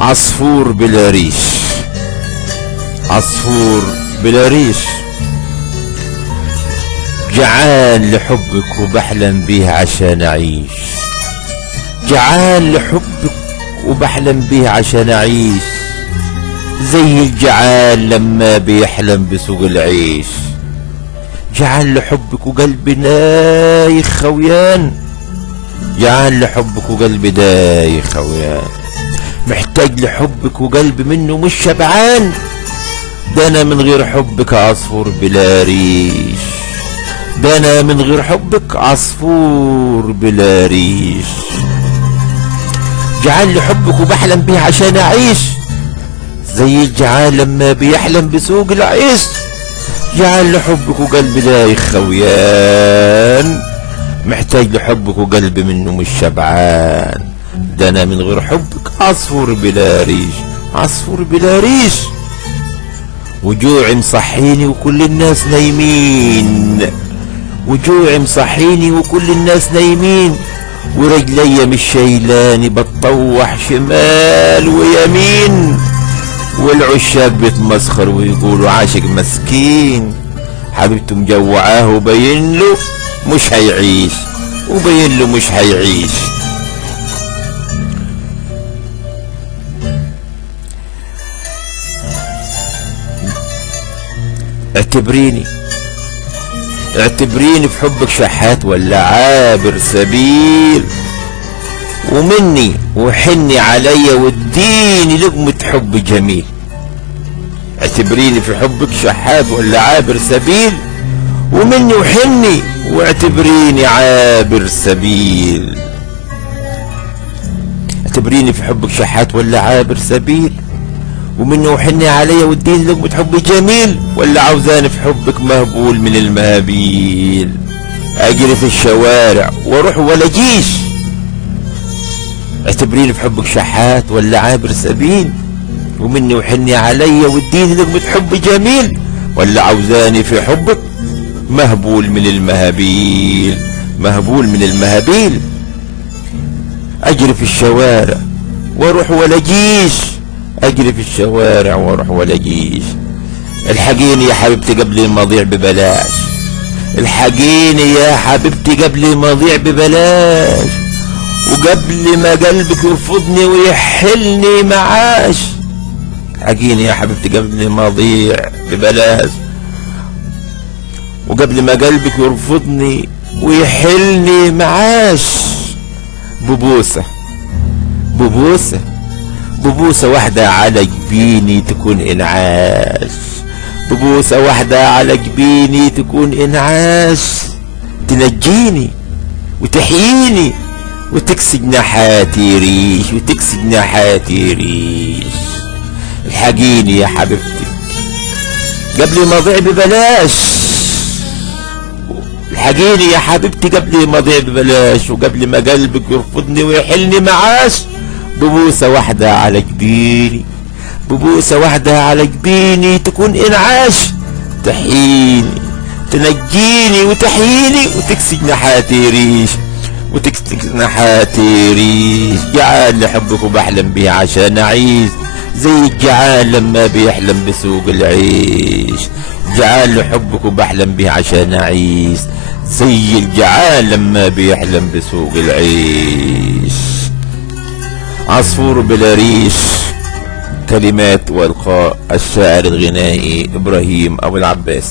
عصفور بلا ريش، عصفور بلا ريش، جعان لحبك وبحلم بيه عشان اعيش، جعان لحبك وبحلم بيه عشان اعيش، زي الجعان لما بيحلم بسوق العيش. جعان لحبك وقلبي دايخ خويان، جعان لحبك وقلبي دايخ خويان، محتاج لحبك وقلبي منه مش شبعان، ده انا من غير حبك عصفور بلا ريش، ده انا من غير حبك عصفور بلا ريش. جعان لحبك وبحلم بيه عشان اعيش، زي الجعان لما بيحلم بسوق العيش. جعان لحبك وقلبي دايخ خويان، محتاج لحبك وقلبي منه مش شبعان، ده انا من غير حبك عصفور بلا ريش، عصفور بلا ريش. وجوعي مصحيني وكل الناس نايمين، وجوعي مصحيني وكل الناس نايمين، ورجلي مش شايلاني بتطوح شمال ويمين، والعشاق بيتمسخر ويقولوا عاشق مسكين، حبيبته مجوعاه وبين له مش هيعيش، وبين له مش هيعيش. اعتبريني، اعتبريني في حبك شحات ولا عابر سبيل، ومني وحني عليا واديني لقمة حب جميل. اعتبريني في حبك شحات ولا عابر سبيل، ومني وحني واعتبريني عابر سبيل. اعتبريني في حبك شحات ولا عابر سبيل، ومني وحني عليا واديني لقمة حب جميل، ولا عاوزاني في حبك مهبول من المهابيل، اجري في الشوارع واروح ولا جيش. اعتبريني في حبك شحات ولا عابر سبيل، ومني وحني عليا واديني لقمة حب جميل، ولا عاوزاني في حبك مهبول من المهابيل، مهبول من المهابيل. اجري في الشوارع واروح ولا جيش، اجري في الشوارع واروح ولا جيش. الحقيني يا حبيبتي قبل ما اضيع ببلاش، الحقيني يا حبيبتي قبل ما اضيع ببلاش، وقبل ما قلبك يرفضني ويحلني معاش. الحقيني يا حبيبتي قبل ما اضيع ببلاش، وقبل ما قلبك يرفضني ويحلني معاش. ببوسة، ببوسة، ببوسة واحدة على جبيني تكون انعاش، ببوسة واحدة على جبيني تكون انعاش، تنجيني وتحييني وتكسي جناحاتي ريش، وتكسي جناحاتي ريش. الحقيني يا حبيبتي قبل ما اضيع ببلاش، الحقيني يا حبيبتي قبل ما اضيع ببلاش، وقبل ما قلبك يرفضني ويحلني معاش. ببوسة واحدة على جبيني، ببوسة واحدة على جبيني تكون انعاش، تحييني تنجيني وتحييني وتكسي جناحاتي ريش، وتكسي جناحاتي ريش. جعان لحبك وبحلم بيه عشان اعيش، زي الجعان لما بيحلم بسوق العيش. جعان لحبك وبحلم بيه عشان اعيش، زي الجعان لما بيحلم بسوق العيش. عصفور بلا ريش. كلمات والقاء الشاعر الغنائي ابراهيم ابو العباس.